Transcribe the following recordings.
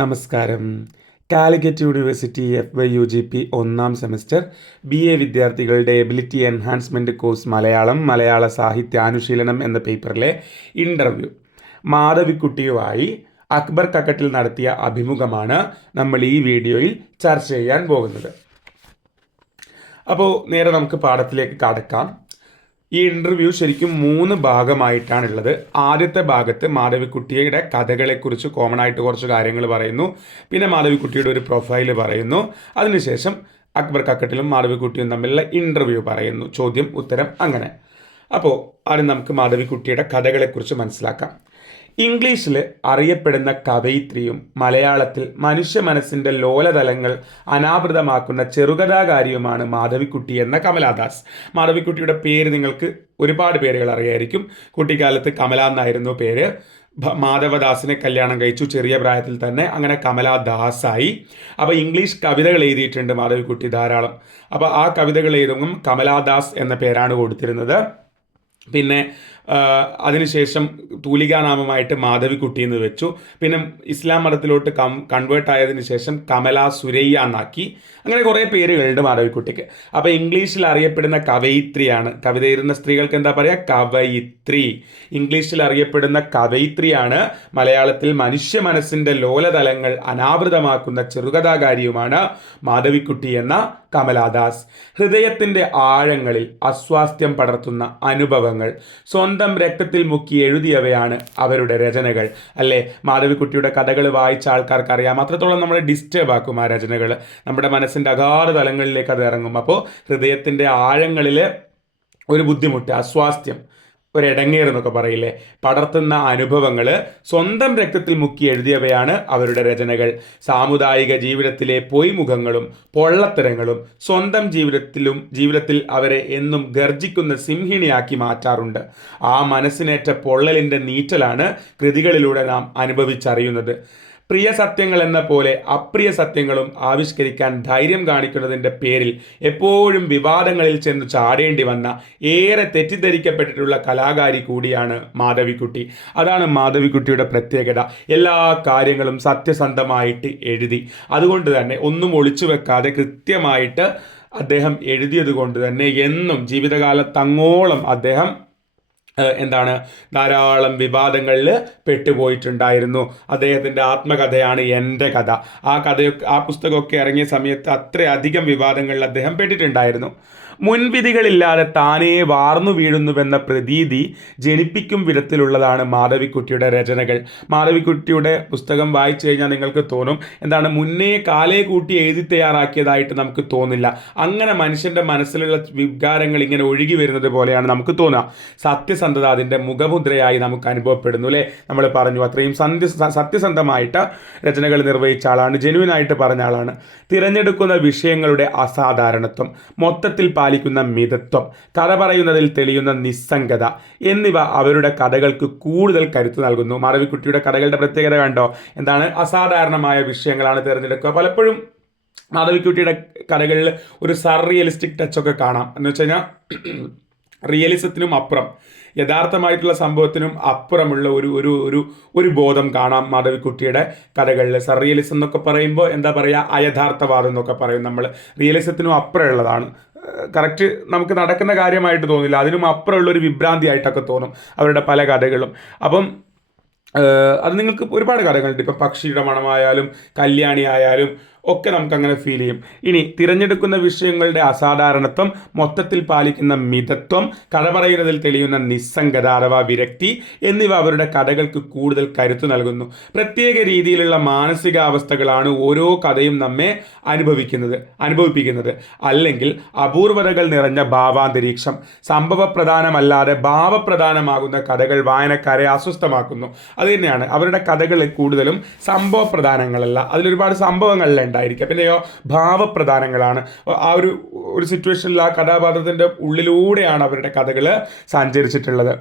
നമസ്കാരം. Calicut university FYUGP ഒന്നാം semester BA വിദ്യാർത്ഥികളുടെ എബിലിറ്റി എൻഹാൻസ്മെൻറ്റ് കോഴ്സ് മലയാള സാഹിത്യാനുശീലനം എന്ന പേപ്പറിലെ ഇൻ്റർവ്യൂ മാധവിക്കുട്ടിയുമായി അക്ബർ കക്കട്ടിൽ നടത്തിയ അഭിമുഖമാണ് നമ്മൾ ഈ വീഡിയോയിൽ ചർച്ച ചെയ്യാൻ പോകുന്നത്. അപ്പോൾ നേരെ നമുക്ക് പാഠത്തിലേക്ക് കടക്കാം. ഈ ഇൻ്റർവ്യൂ ശരിക്കും 3 ഭാഗമായിട്ടാണുള്ളത്. ആദ്യത്തെ ഭാഗത്ത് മാധവിക്കുട്ടിയുടെ കഥകളെക്കുറിച്ച് കോമൺ ആയിട്ട് കുറച്ച് കാര്യങ്ങൾ പറയുന്നു. പിന്നെ മാധവിക്കുട്ടിയുടെ ഒരു പ്രൊഫൈല് പറയുന്നു. അതിനുശേഷം അക്ബർ കക്കട്ടിലും മാധവിക്കുട്ടിയും തമ്മിലുള്ള ഇൻ്റർവ്യൂ പറയുന്നു, ചോദ്യം ഉത്തരം അങ്ങനെ. അപ്പോൾ ആദ്യം നമുക്ക് മാധവിക്കുട്ടിയുടെ കഥകളെക്കുറിച്ച് മനസ്സിലാക്കാം. ഇംഗ്ലീഷിൽ അറിയപ്പെടുന്ന കവയിത്രിയും മലയാളത്തിൽ മനുഷ്യ മനസ്സിൻ്റെ ലോലതലങ്ങൾ അനാവൃതമാക്കുന്ന ചെറുകഥാകാരിയുമാണ് മാധവിക്കുട്ടി എന്ന കമലാദാസ്. മാധവിക്കുട്ടിയുടെ പേര് നിങ്ങൾക്ക് ഒരുപാട് പേരുകൾ അറിയായിരിക്കും. കുട്ടിക്കാലത്ത് കമല എന്നായിരുന്നു പേര്. മാധവദാസിനെ കല്യാണം കഴിച്ചു ചെറിയ പ്രായത്തിൽ തന്നെ, അങ്ങനെ കമലാദാസായി. അപ്പോൾ ഇംഗ്ലീഷ് കവിതകൾ എഴുതിയിട്ടുണ്ട് മാധവിക്കുട്ടി ധാരാളം. അപ്പോൾ ആ കവിതകൾ എഴുതുമ്പം കമലാദാസ് എന്ന പേരാണ് കൊടുത്തിരുന്നത്. പിന്നെ അതിനുശേഷം തൂലികാനാമമായിട്ട് മാധവിക്കുട്ടി എന്ന് വെച്ചു. പിന്നെ ഇസ്ലാം മതത്തിലോട്ട് കൺവേർട്ട് ആയതിനു ശേഷം കമല സുരയ്യ എന്നാക്കി. അങ്ങനെ കുറേ പേരുകളുണ്ട് മാധവിക്കുട്ടിക്ക്. അപ്പോൾ ഇംഗ്ലീഷിൽ അറിയപ്പെടുന്ന കവയിത്രിയാണ്. കവിത എഴുതുന്ന സ്ത്രീകൾക്ക് എന്താ പറയുക? കവയിത്രി. ഇംഗ്ലീഷിൽ അറിയപ്പെടുന്ന കവയിത്രിയാണ്. മലയാളത്തിൽ മനുഷ്യ മനസ്സിൻ്റെ ലോലതലങ്ങൾ അനാവൃതമാക്കുന്ന ചെറുകഥാകാരിയുമാണ് മാധവിക്കുട്ടി എന്ന കമലാദാസ്. ഹൃദയത്തിൻ്റെ ആഴങ്ങളിൽ അസ്വാസ്ഥ്യം പടർത്തുന്ന അനുഭവങ്ങൾ സ്വന്തം രക്തത്തിൽ മുക്കി എഴുതിയവയാണ് അവരുടെ രചനകൾ. അല്ലേ? മാധവിക്കുട്ടിയുടെ കഥകൾ വായിച്ച ആൾക്കാർക്ക് അറിയാം, അത്രത്തോളം നമ്മളെ ഡിസ്റ്റർബ് ആക്കും ആ രചനകൾ. നമ്മുടെ മനസ്സിൻ്റെ അഗാധ തലങ്ങളിലേക്ക് അത് ഇറങ്ങും. അപ്പോൾ ഹൃദയത്തിൻ്റെ ആഴങ്ങളിൽ ഒരു ബുദ്ധിമുട്ട്, അസ്വാസ്ഥ്യം, ഒരിടങ്ങേറെന്നൊക്കെ പറയില്ലേ, പടർത്തുന്ന അനുഭവങ്ങൾ സ്വന്തം രക്തത്തിൽ മുക്കി എഴുതിയവയാണ് അവരുടെ രചനകൾ. സാമുദായിക ജീവിതത്തിലെ പൊയ്മുഖങ്ങളും പൊള്ളത്തരങ്ങളും സ്വന്തം ജീവിതത്തിൽ അവരെ എന്നും ഗർജിക്കുന്ന സിംഹിണിയാക്കി മാറ്റാറുണ്ട്. ആ മനസ്സിനേറ്റ പൊള്ളലിൻ്റെ നീറ്റലാണ് കൃതികളിലൂടെ നാം അനുഭവിച്ചറിയുന്നത്. പ്രിയ സത്യങ്ങൾ എന്ന പോലെ അപ്രിയ സത്യങ്ങളും ആവിഷ്കരിക്കാൻ ധൈര്യം കാണിക്കുന്നതിൻ്റെ പേരിൽ എപ്പോഴും വിവാദങ്ങളിൽ ചെന്ന് ചാടേണ്ടി വന്ന ഏറെ തെറ്റിദ്ധരിക്കപ്പെട്ടിട്ടുള്ള കലാകാരി കൂടിയാണ് മാധവിക്കുട്ടി. അതാണ് മാധവിക്കുട്ടിയുടെ പ്രത്യേകത. എല്ലാ കാര്യങ്ങളും സത്യസന്ധമായിട്ട് എഴുതി. അതുകൊണ്ട് തന്നെ ഒന്നും ഒളിച്ചു വെക്കാതെ കൃത്യമായിട്ട് അദ്ദേഹം എഴുതിയത് കൊണ്ട് തന്നെ എന്നും ജീവിതകാലത്തങ്ങോളം അദ്ദേഹം ധാരാളം വിവാദങ്ങളിൽ പെട്ടുപോയിട്ടുണ്ടായിരുന്നു. അദ്ദേഹത്തിൻ്റെ ആത്മകഥയാണ് എൻ്റെ കഥ. ആ പുസ്തകമൊക്കെ ഇറങ്ങിയ സമയത്ത് അത്രയധികം വിവാദങ്ങളിൽ അദ്ദേഹം പെട്ടിട്ടുണ്ടായിരുന്നു. മുൻവിധികളില്ലാതെ താനേ വാർന്നു വീഴുന്നുവെന്ന പ്രതീതി ജനിപ്പിക്കും വിധത്തിലുള്ളതാണ് മാധവിക്കുട്ടിയുടെ രചനകൾ. മാധവിക്കുട്ടിയുടെ പുസ്തകം വായിച്ചു കഴിഞ്ഞാൽ നിങ്ങൾക്ക് തോന്നും മുന്നേ കാലേ കൂട്ടി എഴുതി തയ്യാറാക്കിയതായിട്ട് നമുക്ക് തോന്നില്ല. അങ്ങനെ മനുഷ്യൻ്റെ മനസ്സിലുള്ള വികാരങ്ങൾ ഇങ്ങനെ ഒഴുകി വരുന്നത് പോലെയാണ് നമുക്ക് തോന്നുക. സത്യസന്ധത അതിൻ്റെ മുഖമുദ്രയായി നമുക്ക് അനുഭവപ്പെടുന്നു. അല്ലേ? നമ്മൾ പറഞ്ഞു അത്രയും സത്യസന്ധമായിട്ട് രചനകൾ നിർവഹിച്ച ആളാണ്, ജെന്യുവനായിട്ട് പറഞ്ഞ ആളാണ്. തിരഞ്ഞെടുക്കുന്ന വിഷയങ്ങളുടെ അസാധാരണത്വം, മൊത്തത്തിൽ പാലിക്കുന്ന മിതത്വം, കഥ പറയുന്നതിൽ തെളിയുന്ന നിസ്സംഗത എന്നിവ അവരുടെ കഥകൾക്ക് കൂടുതൽ കരുത്ത് നൽകുന്നു. മാധവിക്കുട്ടിയുടെ കഥകളുടെ പ്രത്യേകത കണ്ടോ? അസാധാരണമായ വിഷയങ്ങളാണ് തിരഞ്ഞെടുക്കുക. പലപ്പോഴും മാധവിക്കുട്ടിയുടെ കഥകളിൽ ഒരു സർറിയലിസ്റ്റിക് ടച്ചൊക്കെ കാണാം. എന്ന് വെച്ച് കഴിഞ്ഞാൽ റിയലിസത്തിനും അപ്പുറം, യഥാർത്ഥമായിട്ടുള്ള സംഭവത്തിനും അപ്പുറമുള്ള ഒരു ബോധം കാണാം മാധവിക്കുട്ടിയുടെ കഥകളിൽ. സർറിയലിസം എന്നൊക്കെ പറയുമ്പോൾ അയഥാർത്ഥവാദം എന്നൊക്കെ പറയും നമ്മൾ. റിയലിസത്തിനും അപ്പുറമുള്ളതാണ്. കറക്റ്റ് നമുക്ക് നടക്കുന്ന കാര്യമായിട്ട് തോന്നില്ല, അതിനും അപ്പുറമുള്ളൊരു വിഭ്രാന്തി ആയിട്ടൊക്കെ തോന്നും അവരുടെ പല കഥകളും. അപ്പം അത് നിങ്ങൾക്ക് ഒരുപാട് കഥകളുണ്ട്. ഇപ്പം പക്ഷിയുടെ മണമായാലും കല്യാണി ആയാലും ഒക്കെ നമുക്കങ്ങനെ ഫീൽ ചെയ്യും. ഇനി തിരഞ്ഞെടുക്കുന്ന വിഷയങ്ങളുടെ അസാധാരണത്വം, മൊത്തത്തിൽ പാലിക്കുന്ന മിതത്വം, കഥ പറയുന്നതിൽ തെളിയുന്ന നിസ്സംഗത അഥവാ വിരക്തി എന്നിവ അവരുടെ കഥകൾക്ക് കൂടുതൽ കരുത്തു പ്രത്യേക രീതിയിലുള്ള മാനസികാവസ്ഥകളാണ് ഓരോ കഥയും നമ്മെ അനുഭവിപ്പിക്കുന്നത്. അല്ലെങ്കിൽ അപൂർവതകൾ നിറഞ്ഞ ഭാവാന്തരീക്ഷം. സംഭവപ്രധാനമല്ലാതെ ഭാവപ്രധാനമാകുന്ന കഥകൾ വായനക്കാരെ അസ്വസ്ഥമാക്കുന്നു. അത് തന്നെയാണ് അവരുടെ കഥകളിൽ കൂടുതലും സംഭവപ്രധാനങ്ങളല്ല, അതിലൊരുപാട് സംഭവങ്ങളിലുണ്ട് ഉണ്ടായിരിക്കുക. പിന്നെയോ ഭാവപ്രധാനങ്ങളാണ്. ആ ഒരു സിറ്റുവേഷനിൽ ആ കഥാപാത്രത്തിൻ്റെ ഉള്ളിലൂടെയാണ് അവരുടെ കഥകൾ സഞ്ചരിച്ചിട്ടുള്ളത്.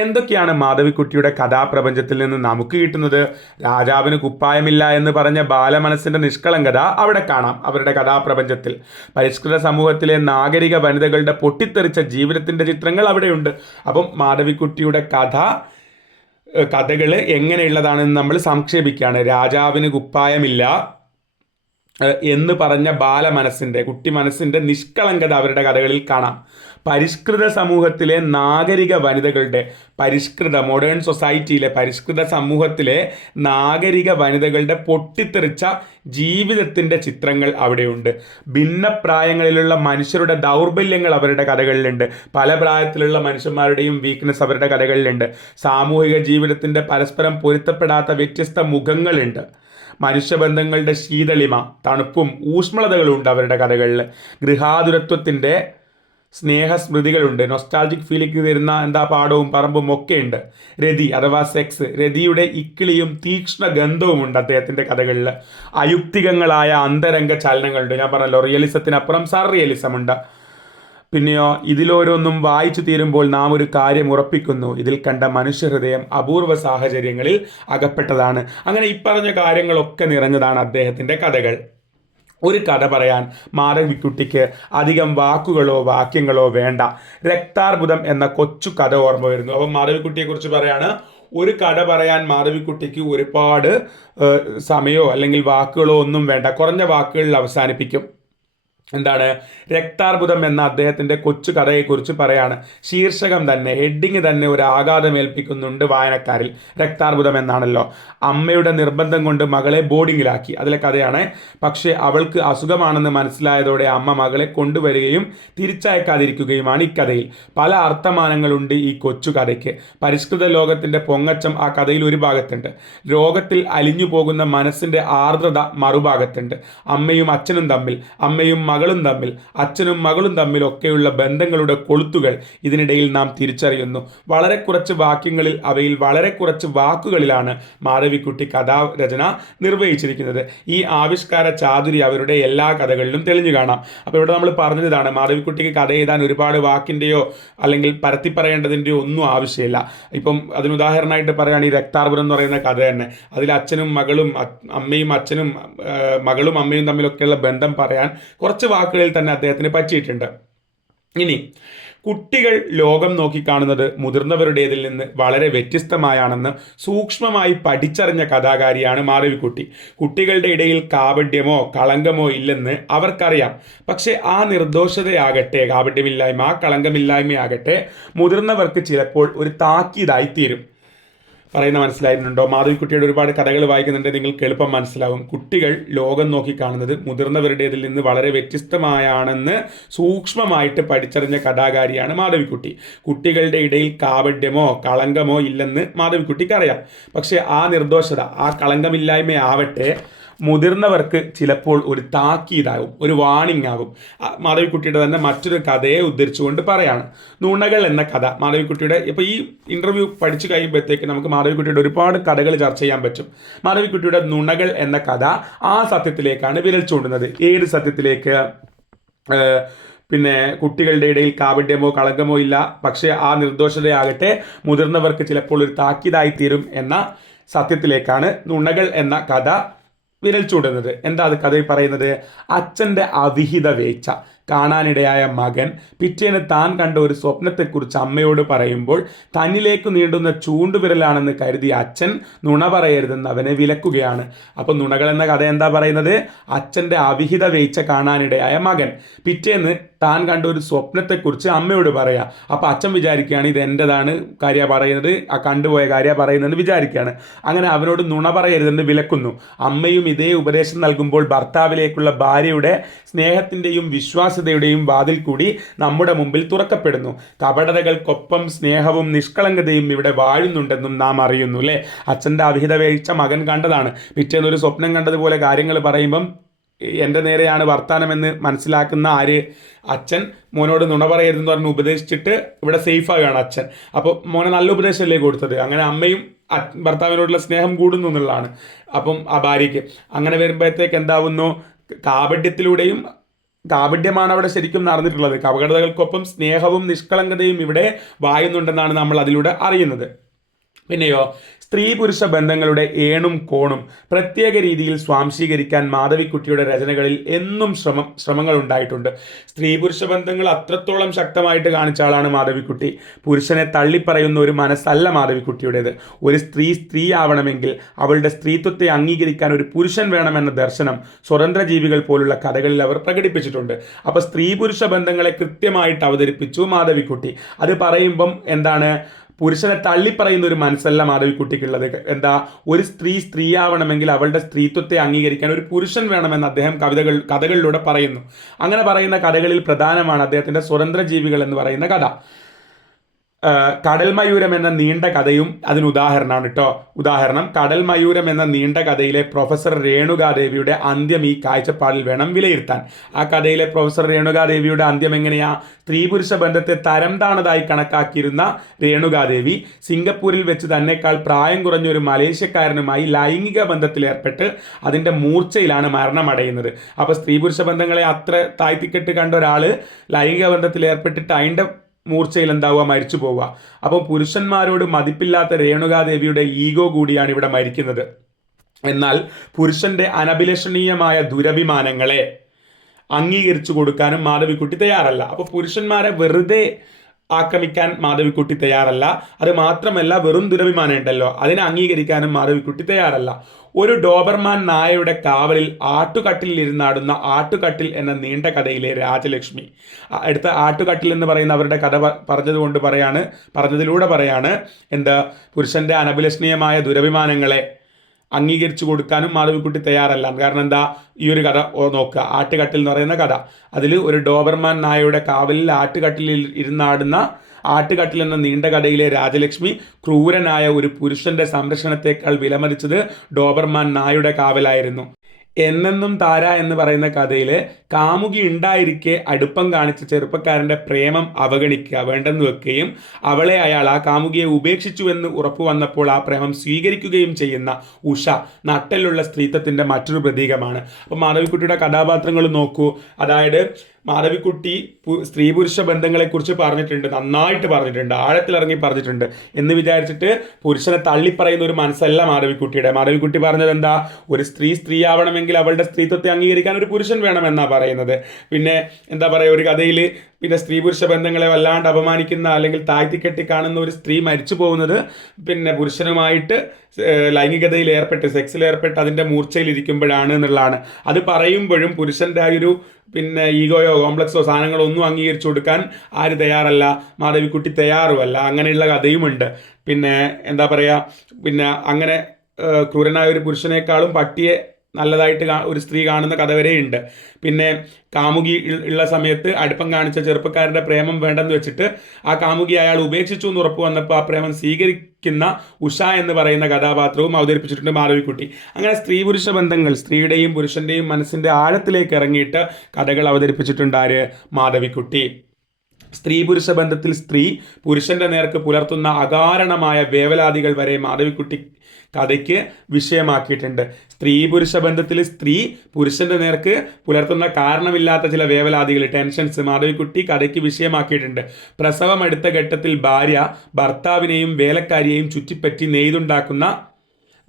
എന്തൊക്കെയാണ് മാധവിക്കുട്ടിയുടെ കഥാപ്രപഞ്ചത്തിൽ നിന്ന് നമുക്ക് കിട്ടുന്നത്? രാജാവിന് കുപ്പായമില്ല എന്ന് പറഞ്ഞ ബാലമനസ്സിൻ്റെ നിഷ്കളങ്കത അവിടെ കാണാം അവരുടെ കഥാപ്രപഞ്ചത്തിൽ. പരിഷ്കൃത സമൂഹത്തിലെ നാഗരിക വനിതകളുടെ പൊട്ടിത്തെറിച്ച ജീവിതത്തിൻ്റെ ചിത്രങ്ങൾ അവിടെയുണ്ട്. അപ്പം മാധവിക്കുട്ടിയുടെ കഥ കഥകൾ എങ്ങനെയുള്ളതാണെന്ന് നമ്മൾ സംക്ഷേപിക്കുകയാണ്. രാജാവിന് കുപ്പായമില്ല എന്ന് പറഞ്ഞ കുട്ടി മനസ്സിൻ്റെ നിഷ്കളങ്കത അവരുടെ കഥകളിൽ കാണാം. പരിഷ്കൃത സമൂഹത്തിലെ നാഗരിക വനിതകളുടെ മോഡേൺ സൊസൈറ്റിയിലെ പരിഷ്കൃത സമൂഹത്തിലെ നാഗരിക വനിതകളുടെ പൊട്ടിത്തെറിച്ച ജീവിതത്തിൻ്റെ ചിത്രങ്ങൾ അവിടെയുണ്ട്. ഭിന്നപ്രായങ്ങളിലുള്ള മനുഷ്യരുടെ ദൗർബല്യങ്ങൾ അവരുടെ കഥകളിലുണ്ട്. പല പ്രായത്തിലുള്ള മനുഷ്യന്മാരുടെയും വീക്ക്നെസ് അവരുടെ കഥകളിലുണ്ട്. സാമൂഹിക ജീവിതത്തിൻ്റെ പരസ്പരം പൊരുത്തപ്പെടാത്ത വ്യത്യസ്ത മുഖങ്ങളുണ്ട്. മനുഷ്യബന്ധങ്ങളുടെ ശീതളിമ, തണുപ്പും ഊഷ്മളതകളും ഉണ്ട് അവരുടെ കഥകളിൽ. ഗൃഹാതുരത്വത്തിൻ്റെ സ്നേഹസ്മൃതികളുണ്ട്. നൊസ്റ്റാൾജിക് ഫീലിംഗ് തരുന്ന പാടവും പറമ്പും ഒക്കെ ഉണ്ട്. രതി അഥവാ സെക്സ്, രതിയുടെ ഇക്കിളിയും തീക്ഷ്ണ ഗന്ധവുമുണ്ട് അദ്ദേഹത്തിൻ്റെ കഥകളിൽ. അയുക്തികങ്ങളായ അന്തരംഗ ചലനങ്ങളുണ്ട്. ഞാൻ പറഞ്ഞല്ലോ, റിയലിസത്തിനപ്പുറം സർറിയലിസം ഉണ്ട്. പിന്നെയോ, ഇതിലോരോന്നും വായിച്ചു തീരുമ്പോൾ നാം ഒരു കാര്യം ഉറപ്പിക്കുന്നു: ഇതിൽ കണ്ട മനുഷ്യഹൃദയം അപൂർവ സാഹചര്യങ്ങളിൽ അകപ്പെട്ടതാണ്. അങ്ങനെ ഈ പറഞ്ഞ കാര്യങ്ങളൊക്കെ നിറഞ്ഞതാണ് അദ്ദേഹത്തിൻ്റെ കഥകൾ. ഒരു കഥ പറയാൻ മാധവിക്കുട്ടിക്ക് അധികം വാക്കുകളോ വാക്യങ്ങളോ വേണ്ട. രക്താർബുദം എന്ന കൊച്ചു കഥ ഓർമ്മ വരുന്നു. അപ്പം മാധവിക്കുട്ടിയെക്കുറിച്ച് പറയാണ്, ഒരു കഥ പറയാൻ മാധവിക്കുട്ടിക്ക് ഒരുപാട് സമയമോ അല്ലെങ്കിൽ വാക്കുകളോ ഒന്നും വേണ്ട, കുറഞ്ഞ വാക്കുകളിൽ അവസാനിപ്പിക്കും. എന്താണ്? രക്താർബുദം എന്ന അദ്ദേഹത്തിൻ്റെ കൊച്ചു കഥയെക്കുറിച്ച് പറയാണ്. ശീർഷകം തന്നെ, ഹെഡിങ് തന്നെ ഒരു ആഘാതമേൽപ്പിക്കുന്നുണ്ട് വായനക്കാരിൽ. രക്താർബുദം എന്നാണല്ലോ. അമ്മയുടെ നിർബന്ധം കൊണ്ട് മകളെ ബോർഡിങ്ങിലാക്കി, അതിലെ കഥയാണ്. പക്ഷേ അവൾക്ക് അസുഖമാണെന്ന് മനസ്സിലായതോടെ അമ്മ മകളെ കൊണ്ടുവരികയും തിരിച്ചയക്കാതിരിക്കുകയുമാണ് ഇക്കഥയിൽ. പല അർത്ഥമാനങ്ങളുണ്ട് ഈ കൊച്ചു കഥയ്ക്ക്. പരിഷ്കൃത ലോകത്തിൻ്റെ പൊങ്ങച്ചം ആ കഥയിൽ ഒരു ഭാഗത്തുണ്ട്. രോഗത്തിൽ അലിഞ്ഞു പോകുന്ന മനസ്സിൻ്റെ ആർദ്രത മറുഭാഗത്തുണ്ട്. അമ്മയും അച്ഛനും തമ്മിൽ, അമ്മയും മകളും തമ്മിൽ, അച്ഛനും മകളും തമ്മിലൊക്കെയുള്ള ബന്ധങ്ങളുടെ കൊളുത്തുകൾ ഇതിനിടയിൽ നാം തിരിച്ചറിയുന്നു. വളരെ കുറച്ച് വാക്യങ്ങളിൽ, അവയിൽ വളരെ കുറച്ച് വാക്കുകളിലാണ് മാധവിക്കുട്ടി കഥാരചന നിർവഹിച്ചിരിക്കുന്നത്. ഈ ആവിഷ്കാര ചാതുരി അവരുടെ എല്ലാ കഥകളിലും തെളിഞ്ഞു കാണാം. അപ്പോൾ ഇവിടെ നമ്മൾ പറഞ്ഞതാണ്, മാധവിക്കുട്ടിക്ക് കഥ എഴുതാൻ ഒരുപാട് വാക്കിൻ്റെയോ അല്ലെങ്കിൽ പരത്തി പറയേണ്ടതിൻ്റെയോ ഒന്നും ആവശ്യമില്ല. ഇപ്പം അതിനുദാഹരണമായിട്ട് പറയുകയാണ് ഈ രക്താർബുദം എന്ന് പറയുന്ന കഥ തന്നെ. അതിൽ അച്ഛനും മകളും, അമ്മയും അച്ഛനും മകളും അമ്മയും തമ്മിലൊക്കെയുള്ള ബന്ധം പറയാൻ കുറച്ച് വാക്കുകളിൽ തന്നെ അദ്ദേഹത്തിന് പറ്റിയിട്ടുണ്ട്. ഇനി കുട്ടികൾ ലോകം നോക്കിക്കാണുന്നത് മുതിർന്നവരുടേതിൽ നിന്ന് വളരെ വ്യത്യസ്തമായാണെന്ന് സൂക്ഷ്മമായി പഠിച്ചറിഞ്ഞ കഥാകാരിയാണ് മാധവിക്കുട്ടി. കുട്ടികളുടെ ഇടയിൽ കാപഢ്യമോ കളങ്കമോ ഇല്ലെന്ന് അവർക്കറിയാം. പക്ഷേ ആ നിർദോഷതയാകട്ടെ, കാപഢ്യമില്ലായ്മ, ആ കളങ്കമില്ലായ്മയാകട്ടെ മുതിർന്നവർക്ക് ചിലപ്പോൾ ഒരു താക്കീതായി തീരും. പറയുന്ന മനസ്സിലായിട്ടുണ്ടോ? മാധവിക്കുട്ടിയുടെ ഒരുപാട് കഥകൾ വായിക്കുന്നുണ്ട്, നിങ്ങൾക്ക് എളുപ്പം മനസ്സിലാവും. കുട്ടികൾ ലോകം നോക്കിക്കാണുന്നത് മുതിർന്നവരുടേതിൽ നിന്ന് വളരെ വ്യത്യസ്തമായാണെന്ന് സൂക്ഷ്മമായിട്ട് പഠിച്ചറിഞ്ഞ കഥാകാരിയാണ് മാധവിക്കുട്ടി. കുട്ടികളുടെ ഇടയിൽ കാപഢ്യമോ കളങ്കമോ ഇല്ലെന്ന് മാധവിക്കുട്ടിക്ക് അറിയാം. പക്ഷേ ആ നിർദോഷത, ആ കളങ്കമില്ലായ്മയാവട്ടെ മുതിർന്നവർക്ക് ചിലപ്പോൾ ഒരു താക്കീതാവും, ഒരു വാണിംഗ് ആവും. മാധവിക്കുട്ടിയുടെ തന്നെ മറ്റൊരു കഥയെ ഉദ്ധരിച്ചുകൊണ്ട് പറയാണ്. നുണകൾ എന്ന കഥ മാധവിക്കുട്ടിയുടെ, ഇപ്പോൾ ഈ ഇൻ്റർവ്യൂ പഠിച്ചു കഴിയുമ്പോഴത്തേക്ക് നമുക്ക് മാധവിക്കുട്ടിയുടെ ഒരുപാട് കഥകൾ ചർച്ച ചെയ്യാൻ പറ്റും. മാധവിക്കുട്ടിയുടെ നുണകൾ എന്ന കഥ ആ സത്യത്തിലേക്കാണ് വിരൽ ചൂണ്ടുന്നത്. ഏത് സത്യത്തിലേക്ക്? പിന്നെ കുട്ടികളുടെ ഇടയിൽ കാപഢ്യമോ കളങ്കമോ ഇല്ല, പക്ഷേ ആ നിർദോഷതയാകട്ടെ മുതിർന്നവർക്ക് ചിലപ്പോൾ ഒരു താക്കീതായിത്തീരും എന്ന സത്യത്തിലേക്കാണ് നുണകൾ എന്ന കഥ വിരൽ ചൂടുന്നത്. എന്താ അത് കഥയിൽ പറയുന്നത്? അച്ഛൻ്റെ അവിഹിത വേഴ്ച കാണാനിടയായ മകൻ പിറ്റേന്ന് താൻ കണ്ട ഒരു സ്വപ്നത്തെക്കുറിച്ച് അമ്മയോട് പറയുമ്പോൾ തന്നിലേക്ക് നീണ്ടുന്ന ചൂണ്ടുവിരലാണെന്ന് കരുതി അച്ഛൻ നുണ പറയരുതെന്ന് അവനെ വിലക്കുകയാണ്. അപ്പോൾ നുണകൾ എന്ന കഥ എന്താ പറയുന്നത്? അച്ഛൻ്റെ അവിഹിത വേഴ്ച കാണാനിടയായ മകൻ പിറ്റേന്ന് താൻ കണ്ട ഒരു സ്വപ്നത്തെക്കുറിച്ച് അമ്മയോട് പറയാം. അപ്പോൾ അച്ഛൻ വിചാരിക്കുകയാണ് ഇത് എൻ്റെതാണ് കാര്യ പറയുന്നത്, ആ കണ്ടുപോയ കാര്യ പറയുന്നതെന്ന് വിചാരിക്കുകയാണ്. അങ്ങനെ അവനോട് നുണ പറയരുതെന്ന് വിലക്കുന്നു. അമ്മയും ഇതേ ഉപദേശം നൽകുമ്പോൾ ഭർത്താവിലേക്കുള്ള ഭാര്യയുടെ സ്നേഹത്തിൻ്റെയും വിശ്വാസ്യതയുടെയും വാതിൽ കൂടി നമ്മുടെ മുമ്പിൽ തുറക്കപ്പെടുന്നു. കപടതകൾക്കൊപ്പം സ്നേഹവും നിഷ്കളങ്കതയും ഇവിടെ വാഴുന്നുണ്ടെന്നും നാം അറിയുന്നു അല്ലേ? അച്ഛൻ്റെ അവിഹിത വീഴ്ച മകൻ കണ്ടതാണ്. പിറ്റേന്നൊരു സ്വപ്നം കണ്ടതുപോലെ കാര്യങ്ങൾ പറയുമ്പം എൻ്റെ നേരെയാണ് വർത്താനമെന്ന് മനസ്സിലാക്കുന്ന അച്ഛൻ മോനോട് നുണ പറയരുതെന്ന് പറഞ്ഞ് ഉപദേശിച്ചിട്ട് ഇവിടെ സേഫാകുകയാണ് അച്ഛൻ. അപ്പോൾ മോനെ നല്ല ഉപദേശമല്ലേ കൊടുത്തത്? അങ്ങനെ അമ്മയും ഭർത്താവിനോടുള്ള സ്നേഹം കൂടുന്നു എന്നുള്ളതാണ്. അപ്പം ആ ഭാര്യയ്ക്ക് അങ്ങനെ വരുമ്പോഴത്തേക്ക് എന്താവുന്നു? കാപഢ്യമാണ് അവിടെ ശരിക്കും നടന്നിട്ടുള്ളത്. കപടതകൾക്കൊപ്പം സ്നേഹവും നിഷ്കളങ്കതയും ഇവിടെ വായുന്നുണ്ടെന്നാണ് നമ്മൾ അതിലൂടെ അറിയുന്നത്. പിന്നെയോ, സ്ത്രീ പുരുഷ ബന്ധങ്ങളുടെ ഏണും കോണും പ്രത്യേക രീതിയിൽ സ്വാംശീകരിക്കാൻ മാധവിക്കുട്ടിയുടെ രചനകളിൽ എന്നും ശ്രമങ്ങൾ ഉണ്ടായിട്ടുണ്ട്. സ്ത്രീ പുരുഷ ബന്ധങ്ങൾ അത്രത്തോളം ശക്തമായിട്ട് കാണിച്ച ആളാണ് മാധവിക്കുട്ടി. പുരുഷനെ തള്ളിപ്പറയുന്ന ഒരു മനസ്സല്ല മാധവിക്കുട്ടിയുടേത്. ഒരു സ്ത്രീ ആവണമെങ്കിൽ അവളുടെ സ്ത്രീത്വത്തെ അംഗീകരിക്കാൻ ഒരു പുരുഷൻ വേണമെന്ന ദർശനം സ്വതന്ത്ര ജീവികൾ പോലുള്ള കഥകളിൽ അവർ പ്രകടിപ്പിച്ചിട്ടുണ്ട്. അപ്പോൾ സ്ത്രീ പുരുഷ ബന്ധങ്ങളെ കൃത്യമായിട്ട് അവതരിപ്പിച്ചു മാധവിക്കുട്ടി. അത് പറയുമ്പം എന്താണ്, പുരുഷനെ തള്ളിപ്പറയുന്ന ഒരു മനസ്സല്ല മാധവിക്കുട്ടിക്കുള്ളത്. എന്താ, ഒരു സ്ത്രീയാവണമെങ്കിൽ അവളുടെ സ്ത്രീത്വത്തെ അംഗീകരിക്കാൻ ഒരു പുരുഷൻ വേണമെന്ന് അദ്ദേഹം കഥകളിലൂടെ പറയുന്നു. അങ്ങനെ പറയുന്ന കഥകളിൽ പ്രധാനമാണ് അദ്ദേഹത്തിൻ്റെ സ്വതന്ത്ര ജീവികൾ എന്ന് പറയുന്ന കഥ. കടൽ മയൂരം എന്ന നീണ്ട കഥയും അതിന് ഉദാഹരണമാണ് കേട്ടോ. ഉദാഹരണം, കടൽ മയൂരം എന്ന നീണ്ട കഥയിലെ പ്രൊഫസർ രേണുകാദേവിയുടെ അന്ത്യം ഈ കാഴ്ചപ്പാടിൽ വേണം വിലയിരുത്താൻ. ആ കഥയിലെ പ്രൊഫസർ രേണുകാദേവിയുടെ അന്ത്യം എങ്ങനെയാ? സ്ത്രീ പുരുഷ ബന്ധത്തെ തരം താണതായി കണക്കാക്കിയിരുന്ന രേണുകാദേവി സിംഗപ്പൂരിൽ വെച്ച് തന്നെക്കാൾ പ്രായം കുറഞ്ഞ ഒരു മലേഷ്യക്കാരനുമായി ലൈംഗിക ബന്ധത്തിലേർപ്പെട്ട് അതിൻ്റെ മൂർച്ചയിലാണ് മരണമടയുന്നത്. അപ്പോൾ സ്ത്രീ പുരുഷ ബന്ധങ്ങളെ അത്ര താഴ്ത്തിക്കെട്ട് കണ്ട ഒരാൾ ലൈംഗിക ബന്ധത്തിലേർപ്പെട്ടിട്ട് അതിൻ്റെ മൂർച്ചയിൽ എന്താവുക, മരിച്ചു പോവുക. അപ്പോൾ പുരുഷന്മാരോട് മതിപ്പില്ലാത്ത രേണുകാദേവിയുടെ ഈഗോ കൂടിയാണ് ഇവിടെ മരിക്കുന്നത്. എന്നാൽ പുരുഷന്റെ അനഭിലഷണീയമായ ദുരഭിമാനങ്ങളെ അംഗീകരിച്ചു കൊടുക്കാനും മാധവിക്കുട്ടി തയ്യാറല്ല. അപ്പോൾ പുരുഷന്മാരെ വെറുതെ ആക്രമിക്കാൻ മാധവിക്കുട്ടി തയ്യാറല്ല. അത് മാത്രമല്ല, വെറും ദുരഭിമാനം ഉണ്ടല്ലോ, അതിനെ അംഗീകരിക്കാനും മാധവിക്കുട്ടി തയ്യാറല്ല. ഒരു ഡോബർമാൻ നായയുടെ കാവലിൽ ആട്ടുകട്ടിലിൽ ഇരുന്നാടുന്ന ആട്ടുകട്ടിൽ എന്ന നീണ്ട കഥയിലെ രാജലക്ഷ്മി, അടുത്ത ആട്ടുകട്ടിൽ എന്ന് പറയുന്ന അവരുടെ കഥ പറഞ്ഞതിലൂടെ പറയാണ് എന്താ, പുരുഷന്റെ അനഭിലഷണീയമായ ദുരഭിമാനങ്ങളെ അംഗീകരിച്ചു കൊടുക്കാനും മാധവിക്കുട്ടി തയ്യാറല്ല. കാരണം എന്താ, ഈ ഒരു കഥ നോക്കുക, ആട്ടുകട്ടിൽ എന്ന് പറയുന്ന കഥ. അതിൽ ഒരു ഡോബർമാൻ നായയുടെ കാവലിൽ ആട്ടുകട്ടിലിൽ ഇരുന്നാടുന്ന ആട്ടുകട്ടിൽ എന്ന നീണ്ട കഥയിലെ രാജലക്ഷ്മി ക്രൂരനായ ഒരു പുരുഷന്റെ സംരക്ഷണത്തെക്കാൾ വിലമതിച്ചത് ഡോബർമാൻ നായയുടെ കാവലായിരുന്നു. എന്നെന്നും താര എന്ന് പറയുന്ന കഥയിൽ കാമുകി ഉണ്ടായിരിക്കെ അടുപ്പം കാണിച്ച ചെറുപ്പക്കാരൻ്റെ പ്രേമം അവഗണിക്കുക, വേണ്ടെന്ന് വെക്കുകയും അവളെ അയാൾ ആ കാമുകിയെ ഉപേക്ഷിച്ചു എന്ന് ഉറപ്പു വന്നപ്പോൾ ആ പ്രേമം സ്വീകരിക്കുകയും ചെയ്യുന്ന ഉഷ നട്ടലുള്ള സ്ത്രീത്വത്തിൻ്റെ മറ്റൊരു പ്രതീകമാണ്. അപ്പോൾ മാധവിക്കുട്ടിയുടെ കഥാപാത്രങ്ങൾ നോക്കൂ. അതായത് മാധവിക്കുട്ടി സ്ത്രീ പുരുഷ ബന്ധങ്ങളെക്കുറിച്ച് പറഞ്ഞിട്ടുണ്ട്, നന്നായിട്ട് പറഞ്ഞിട്ടുണ്ട്, ആഴത്തിലിറങ്ങി പറഞ്ഞിട്ടുണ്ട്. എന്ന് വിചാരിച്ചിട്ട് പുരുഷനെ തള്ളിപ്പറയുന്ന ഒരു മനസ്സല്ല മാധവിക്കുട്ടിയുടെ. മാധവിക്കുട്ടി പറഞ്ഞത് എന്താ, ഒരു സ്ത്രീ ആവണമെങ്കിൽ അവളുടെ സ്ത്രീത്വത്തെ അംഗീകരിക്കാൻ ഒരു പുരുഷൻ വേണമെന്നാണ് പറയുന്നത്. പിന്നെ എന്താ പറയുക, ഒരു കഥയിൽ പിന്നെ സ്ത്രീ പുരുഷ ബന്ധങ്ങളെ വല്ലാണ്ട് അപമാനിക്കുന്ന അല്ലെങ്കിൽ താഴ്ത്തിക്കെട്ടി കാണുന്ന ഒരു സ്ത്രീ മരിച്ചു പോകുന്നത് പിന്നെ പുരുഷനുമായിട്ട് ലൈംഗികതയിൽ ഏർപ്പെട്ട് സെക്സിൽ ഏർപ്പെട്ട് അതിൻ്റെ മൂർച്ചയിലിരിക്കുമ്പോഴാണ് എന്നുള്ളതാണ്. അത് പറയുമ്പോഴും പുരുഷൻ്റെ ആ ഒരു പിന്നെ ഈഗോയോ കോംപ്ലക്സോ സാധനങ്ങളോ ഒന്നും അംഗീകരിച്ചു കൊടുക്കാൻ ആര് തയ്യാറല്ല, മാധവിക്കുട്ടി തയ്യാറുമല്ല. അങ്ങനെയുള്ള കഥയുമുണ്ട്. പിന്നെ എന്താ പറയുക, പിന്നെ അങ്ങനെ ക്രൂരനായ ഒരു പുരുഷനേക്കാളും പട്ടിയെ നല്ലതായിട്ട് ഒരു സ്ത്രീ കാണുന്ന കഥ വരെയുണ്ട്. പിന്നെ കാമുകി ഉള്ള സമയത്ത് അടുപ്പം കാണിച്ച ചെറുപ്പക്കാരൻ്റെ പ്രേമം വേണ്ടെന്ന് വെച്ചിട്ട് ആ കാമുകി അയാൾ ഉപേക്ഷിച്ചു എന്ന് ഉറപ്പ് വന്നപ്പോൾ ആ പ്രേമം സ്വീകരിക്കുന്ന ഉഷ എന്ന് പറയുന്ന കഥാപാത്രവും അവതരിപ്പിച്ചിട്ടുണ്ട് മാധവിക്കുട്ടി. അങ്ങനെ സ്ത്രീ പുരുഷ ബന്ധങ്ങൾ, സ്ത്രീയുടെയും പുരുഷൻ്റെയും മനസ്സിൻ്റെ ആഴത്തിലേക്ക് ഇറങ്ങിയിട്ട് കഥകൾ അവതരിപ്പിച്ചിട്ടുണ്ട് ആര്, മാധവിക്കുട്ടി. സ്ത്രീ പുരുഷ ബന്ധത്തിൽ സ്ത്രീ പുരുഷൻ്റെ നേർക്ക് പുലർത്തുന്ന അകാരണമായ വേവലാതികൾ വരെ മാധവിക്കുട്ടി കഥയ്ക്ക് വിഷയമാക്കിയിട്ടുണ്ട്. സ്ത്രീ പുരുഷ ബന്ധത്തിൽ സ്ത്രീ പുരുഷൻ്റെ നേർക്ക് പുലർത്തുന്ന കാരണമില്ലാത്ത ചില വേവലാതികൾ, ടെൻഷൻസ് മാധവിക്കുട്ടി കഥയ്ക്ക് വിഷയമാക്കിയിട്ടുണ്ട്. പ്രസവം എടുത്ത ഘട്ടത്തിൽ ഭാര്യ ഭർത്താവിനെയും വേലക്കാരിയെയും ചുറ്റിപ്പറ്റി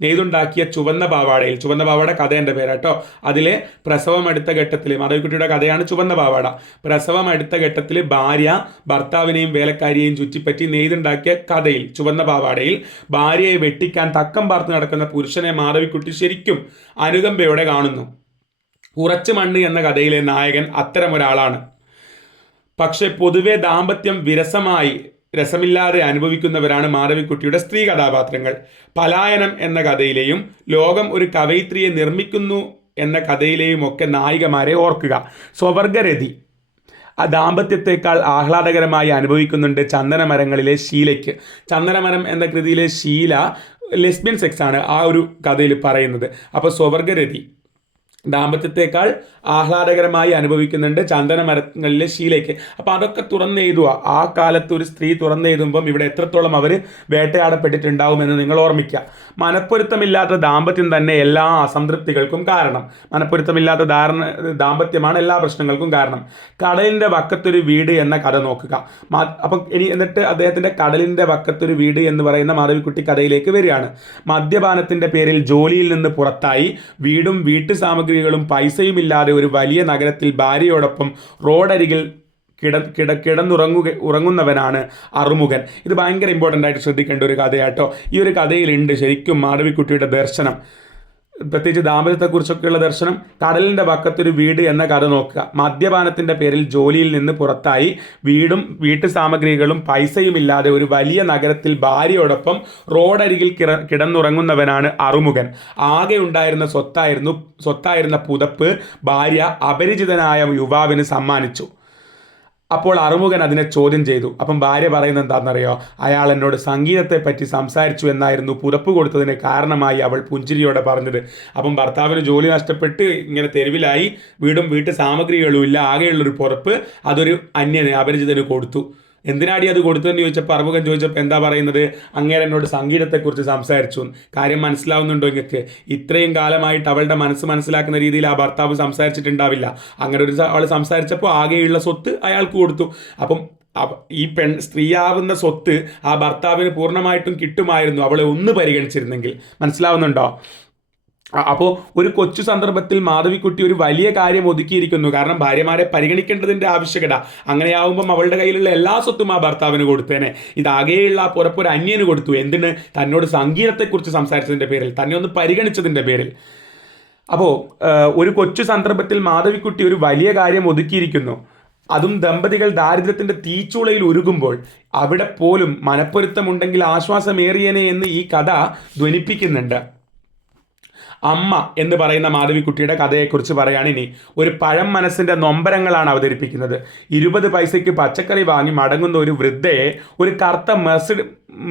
നെയ്തുണ്ടാക്കിയ ചുവന്ന പാവാട കഥേൻ്റെ പേരാട്ടോ. അതിലെ പ്രസവം അടുത്ത ഘട്ടത്തിൽ മാധവിക്കുട്ടിയുടെ കഥയാണ് ചുവന്ന പാവാട. പ്രസവം അടുത്ത ഘട്ടത്തിൽ ഭാര്യ ഭർത്താവിനെയും വേലക്കാരിയെയും ചുറ്റിപ്പറ്റി നെയ്തുണ്ടാക്കിയ കഥയിൽ ചുവന്ന പാവാടയിൽ ഭാര്യയെ വെട്ടിക്കാൻ തക്കം പാർത്ത് നടക്കുന്ന പുരുഷനെ മാധവിക്കുട്ടി ശരിക്കും അനുകമ്പയോടെ കാണുന്നു. ഉറച്ചു മണ്ണ് എന്ന കഥയിലെ നായകൻ അത്തരമൊരാളാണ്. പക്ഷെ പൊതുവെ ദാമ്പത്യം രസമില്ലാതെ അനുഭവിക്കുന്നവരാണ് മാധവിക്കുട്ടിയുടെ സ്ത്രീ കഥാപാത്രങ്ങൾ. പലായനം എന്ന കഥയിലെയും ലോകം ഒരു കവയിത്രിയെ നിർമ്മിക്കുന്നു എന്ന കഥയിലെയും ഒക്കെ നായികമാരെ ഓർക്കുക. സ്വവർഗരതി ആ ദാമ്പത്യത്തെക്കാൾ ആഹ്ലാദകരമായി അനുഭവിക്കുന്നുണ്ട് ചന്ദനമരങ്ങളിലെ ഷീലയ്ക്ക്. ചന്ദനമരം എന്ന കൃതിയിലെ ഷീല ലെസ്ബിയൻ സെക്സാണ് ആ ഒരു കഥയിൽ പറയുന്നത്. അപ്പോൾ സ്വവർഗരതി ദാമ്പത്യത്തെക്കാൾ ആഹ്ലാദകരമായി അനുഭവിക്കുന്നുണ്ട് ചന്ദന മരങ്ങളിലെ ശീലയ്ക്ക്. അപ്പം അതൊക്കെ തുറന്നെഴുതുക. ആ കാലത്ത് ഒരു സ്ത്രീ തുറന്നെഴുതുമ്പം ഇവിടെ എത്രത്തോളം അവർ വേട്ടയാടപ്പെട്ടിട്ടുണ്ടാവുമെന്ന് നിങ്ങൾ ഓർമ്മിക്കുക. മനപ്പൊരുത്തമില്ലാത്ത ദാമ്പത്യം തന്നെ എല്ലാ അസംതൃപ്തികൾക്കും കാരണം. മനപ്പൊരുത്തമില്ലാത്ത ദാമ്പത്യമാണ് എല്ലാ പ്രശ്നങ്ങൾക്കും കാരണം. കടലിൻ്റെ വക്കത്തൊരു വീട് എന്ന കഥ നോക്കുക. അപ്പം എന്നിട്ട് അദ്ദേഹത്തിൻ്റെ കടലിൻ്റെ വക്കത്തൊരു വീട് എന്ന് പറയുന്ന മാധവിക്കുട്ടി കഥയിലേക്ക് വരികയാണ്. മദ്യപാനത്തിൻ്റെ പേരിൽ ജോലിയിൽ നിന്ന് പുറത്തായി വീടും വീട്ടു സാമഗ്രികളും പൈസയുമില്ലാതെ ഒരു വലിയ നഗരത്തിൽ ഭാര്യയോടൊപ്പം റോഡരികിൽ ഉറങ്ങുന്നവനാണ് അറുമുഖൻ. ഇത് ഭയങ്കര ഇമ്പോർട്ടൻ്റ് ആയിട്ട് ശ്രദ്ധിക്കേണ്ട ഒരു കഥയാട്ടോ. ഈ ഒരു കഥയിലുണ്ട് ശരിക്കും മാധവിക്കുട്ടിയുടെ ദർശനം, പ്രത്യേകിച്ച് ദാമ്പത്യത്തെക്കുറിച്ചൊക്കെയുള്ള ദർശനം. കടലിൻ്റെ വക്കത്തൊരു വീട് എന്ന കഥ നോക്കുക. മദ്യപാനത്തിൻ്റെ പേരിൽ ജോലിയിൽ നിന്ന് പുറത്തായി വീടും വീട്ടു സാമഗ്രികളും പൈസയുമില്ലാതെ ഒരു വലിയ നഗരത്തിൽ ഭാര്യയോടൊപ്പം റോഡരികിൽ കിടന്നുറങ്ങുന്നവനാണ് അറുമുഖൻ. ആകെ ഉണ്ടായിരുന്ന സ്വത്തായിരുന്ന പുതപ്പ് ഭാര്യ അപരിചിതനായ യുവാവിന് സമ്മാനിച്ചു. അപ്പോൾ അറുമുഖൻ അതിനെ ചോദ്യം ചെയ്തു. അപ്പം ഭാര്യ പറയുന്നത് എന്താണെന്നറിയോ? അയാൾ എന്നോട് സംഗീതത്തെപ്പറ്റി സംസാരിച്ചു എന്നായിരുന്നു പുതപ്പ് കൊടുത്തതിന് കാരണമായി അവൾ പുഞ്ചിരിയോടെ പറഞ്ഞത്. അപ്പം ഭർത്താവിന് ജോലി നഷ്ടപ്പെട്ട് ഇങ്ങനെ തെരുവിലായി, വീടും വീട്ടു സാമഗ്രികളും ഇല്ല, ആകെയുള്ളൊരു പുതപ്പ് അതൊരു അന്യന് അപരിചിതന് കൊടുത്തു. എന്തിനാടി അത് കൊടുത്തതെന്ന് ചോദിച്ചപ്പോൾ അറുമുഖൻ ചോദിച്ചപ്പോൾ എന്താ പറയുന്നത്? അങ്ങേരെ എന്നോട് സംഗീതത്തെക്കുറിച്ച് സംസാരിച്ചു. കാര്യം മനസ്സിലാവുന്നുണ്ടോ നിങ്ങൾക്ക്? ഇത്രയും കാലമായിട്ട് അവളുടെ മനസ്സ് മനസ്സിലാക്കുന്ന രീതിയിൽ ആ ഭർത്താവ് സംസാരിച്ചിട്ടുണ്ടാവില്ല. അങ്ങനെ ഒരു അവൾ സംസാരിച്ചപ്പോൾ ആകെയുള്ള സ്വത്ത് അയാൾക്ക് കൊടുത്തു. അപ്പം ഈ സ്ത്രീയാവുന്ന സ്വത്ത് ആ ഭർത്താവിന് പൂർണ്ണമായിട്ടും കിട്ടുമായിരുന്നു അവളെ ഒന്ന് പരിഗണിച്ചിരുന്നെങ്കിൽ. മനസ്സിലാവുന്നുണ്ടോ? അപ്പോൾ ഒരു കൊച്ചു സന്ദർഭത്തിൽ മാധവിക്കുട്ടി ഒരു വലിയ കാര്യം ഒതുക്കിയിരിക്കുന്നു. കാരണം ഭാര്യമാരെ പരിഗണിക്കേണ്ടതിൻ്റെ ആവശ്യകത. അങ്ങനെയാവുമ്പം അവളുടെ കയ്യിലുള്ള എല്ലാ സ്വത്തും ആ ഭർത്താവിന് കൊടുത്തേനെ. ഇതാകെയുള്ള ആ പുറപ്പൊരു അന്യന് കൊടുത്തു. എന്തിന്? തന്നോട് സംഗീതത്തെക്കുറിച്ച് സംസാരിച്ചതിൻ്റെ പേരിൽ, തന്നെ ഒന്ന് പരിഗണിച്ചതിൻ്റെ പേരിൽ. അപ്പോൾ ഒരു കൊച്ചു സന്ദർഭത്തിൽ മാധവിക്കുട്ടി ഒരു വലിയ കാര്യം ഒതുക്കിയിരിക്കുന്നു. അതും ദമ്പതികൾ ദാരിദ്ര്യത്തിൻ്റെ തീച്ചൂളയിൽ ഉരുകുമ്പോൾ അവിടെ പോലും മനപ്പൊരുത്തമുണ്ടെങ്കിൽ ആശ്വാസമേറിയനെ എന്ന് ഈ കഥ ധ്വനിപ്പിക്കുന്നുണ്ട്. അമ്മ എന്ന് പറയുന്ന മാധവിക്കുട്ടിയുടെ കഥയെക്കുറിച്ച് പറയുകയാണ് ഇനി. ഒരു പഴം മനസ്സിൻ്റെ നൊമ്പരങ്ങളാണ് അവതരിപ്പിക്കുന്നത്. 20 പൈസയ്ക്ക് പച്ചക്കറി വാങ്ങി മടങ്ങുന്ന ഒരു വൃദ്ധയെ ഒരു കറുത്ത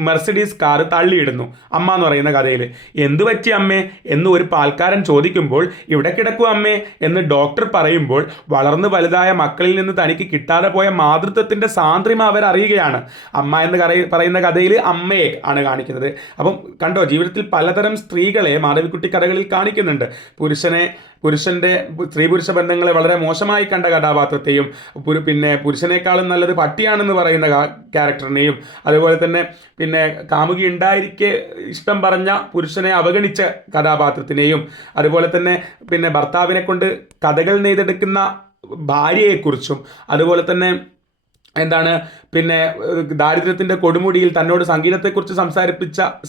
മെർസിഡീസ് കാർ തള്ളിയിടുന്നു അമ്മ എന്ന് പറയുന്ന കഥയിൽ. എന്തു പറ്റി അമ്മേ എന്ന് ഒരു പാൽക്കാരൻ ചോദിക്കുമ്പോൾ ഇവിടെ കിടക്കും അമ്മേ എന്ന് ഡോക്ടർ പറയുമ്പോൾ വളർന്നു വലുതായ മക്കളിൽ നിന്ന് തനിക്ക് കിട്ടാതെ പോയ മാതൃത്വത്തിൻ്റെ സാന്ദ്രിമ അവർ അറിയുകയാണ്. അമ്മ എന്ന് പറയുന്ന കഥയിൽ അമ്മയെ ആണ് കാണിക്കുന്നത്. അപ്പം കണ്ടോ, ജീവിതത്തിൽ പലതരം സ്ത്രീകളെ മാധവിക്കുട്ടി കഥകളിൽ കാണിക്കുന്നുണ്ട്. പുരുഷൻ്റെ സ്ത്രീ പുരുഷ ബന്ധങ്ങളെ വളരെ മോശമായി കണ്ട കഥാപാത്രത്തെയും, പിന്നെ പുരുഷനേക്കാളും നല്ലത് പട്ടിയാണെന്ന് പറയുന്ന ക്യാരക്ടറിനെയും, അതുപോലെ തന്നെ പിന്നെ കാമുകി ഉണ്ടായിരിക്കെ ഇഷ്ടം പറഞ്ഞ പുരുഷനെ അവഗണിച്ച കഥാപാത്രത്തിനെയും, അതുപോലെ തന്നെ പിന്നെ ഭർത്താവിനെ കൊണ്ട് കഥകൾ നെയ്തെടുക്കുന്ന ഭാര്യയെക്കുറിച്ചും, അതുപോലെ തന്നെ എന്താണ് പിന്നെ ദാരിദ്ര്യത്തിൻ്റെ കൊടുമുടിയിൽ തന്നോട് സംഗീതത്തെക്കുറിച്ച്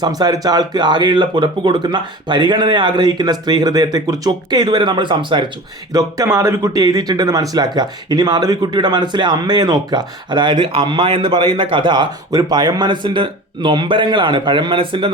സംസാരിച്ച ആൾക്ക് ആകെയുള്ള പുറപ്പ് കൊടുക്കുന്ന പരിഗണന ആഗ്രഹിക്കുന്ന സ്ത്രീ ഹൃദയത്തെക്കുറിച്ചൊക്കെ ഇതുവരെ നമ്മൾ സംസാരിച്ചു. ഇതൊക്കെ മാധവിക്കുട്ടി എഴുതിയിട്ടുണ്ടെന്ന് മനസ്സിലാക്കുക. ഇനി മാധവിക്കുട്ടിയുടെ മനസ്സിലെ അമ്മയെ നോക്കുക. അതായത് അമ്മ എന്ന് പറയുന്ന കഥ ഒരു പഴം മനസ്സിൻ്റെ